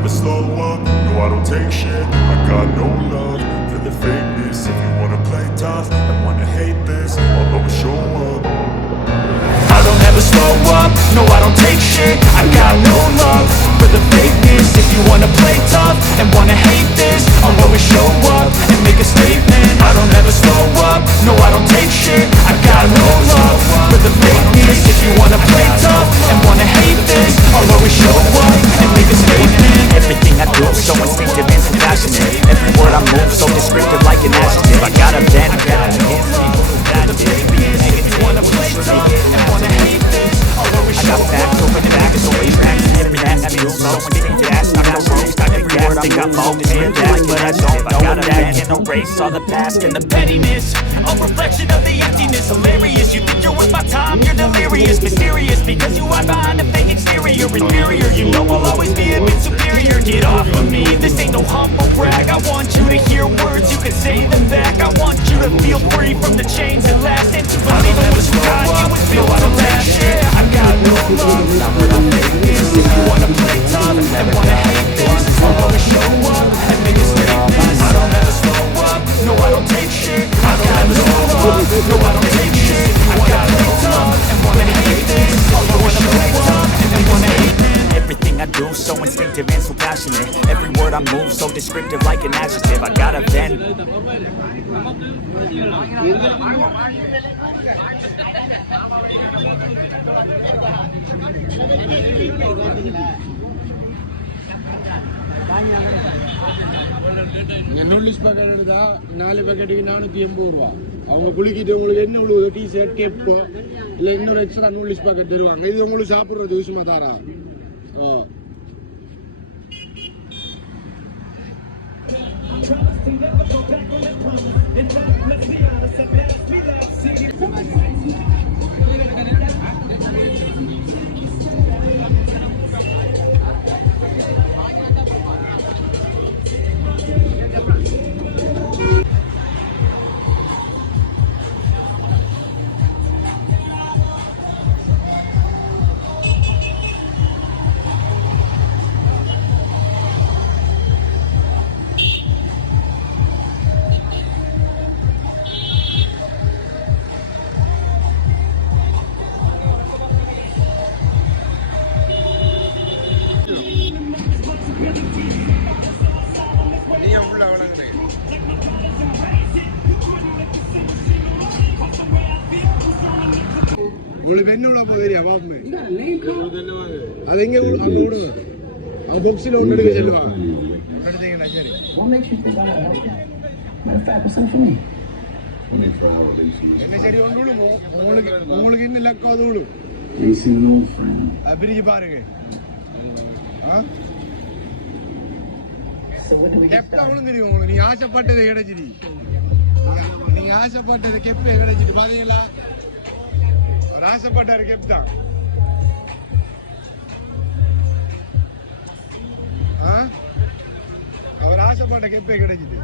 never slow up, no I don't take shit. I got no love for the fakeness. If you wanna play tough and wanna hate this, I'll always show up. I don't ever slow up, no I don't take shit. I got no love for the fakeness. If you wanna play tough and wanna hate this, I'll always show up and make a statement. I don't ever slow up, no I don't take shit. I got no love for the fakeness. If you wanna play tough and wanna hate this, I'll always show up and make a statement. Everything I do so instinctive and so passionate. Every word I move so descriptive like an adjective. I got a vent, I got a hint, people who got it. If you wanna play tough and wanna hate this, I'll always I show got up. facts over facts, over tracks, and every that I do so instinctive. That's not the rules, got every word I think I'm all descriptive, but I don't. I got a vent, can erase all the past and the Pettiness, a reflection of the emptiness. Hilarious, you think you're worth my time, you're delirious. Mysterious, because you hide behind a fake exterior. Inferior, you know I'll always be a bit superior. Get off of me, this ain't no humble brag. I want you to hear words, you can say them back. I want you to feel free from the chains that last, and to believe in what you got, you was built to last. Yeah, I got no love for the fakeness. If you wanna play tough and wanna hate this, I'll always show up and make a statement. I don't ever slow up, no I don't take shit. I don't ever slow up, no I don't take shit. I got play tough and wanna hate this, I'll always show up and wanna hate this. Everything I do so instinctive and so passionate. Every word I move so descriptive like an adjective. I got a vent. நூல்ஸ் packet எடுத்தா 4 பேக்கெட்டுக்கு 480 ரூபா. அவங்க குளிக்கிட்டு உங்களுக்கு என்ன உழுவுது T shirt கேப்போ இல்லை இன்னொரு extra நூல்ஸ் packet தருவாங்க. இது உங்களுக்கு சாப்பிட்றது விஷயமா தாரா. ஓ உங்களுக்கு என்ன உள்ள போதியா பாப்புமே அது எங்க அங்க விடுங்க. அவங்க பாக்ஸில் ஒன்று எடுக்க சொல்லுவாங்க. எடுத்தீங்கன்னா சரி. என்ன சரி ஒன்று விழுமோ உங்களுக்கு என்ன லக்கம் அது விழும். பிரிச்சு பாருங்க. கெப்டா விழுந்துருவோம் உங்களுக்கு. நீங்க ஆசைப்பட்டது கிடைச்சிடி. நீங்க ஆசைப்பட்டது கெப்பே கிடைச்சிட்டு பாத்தீங்களா. ஆசைப்பட்டாரு கேப்தான். அவர் ஆசைப்பட்ட கெப்பே கிடைச்சிட்டு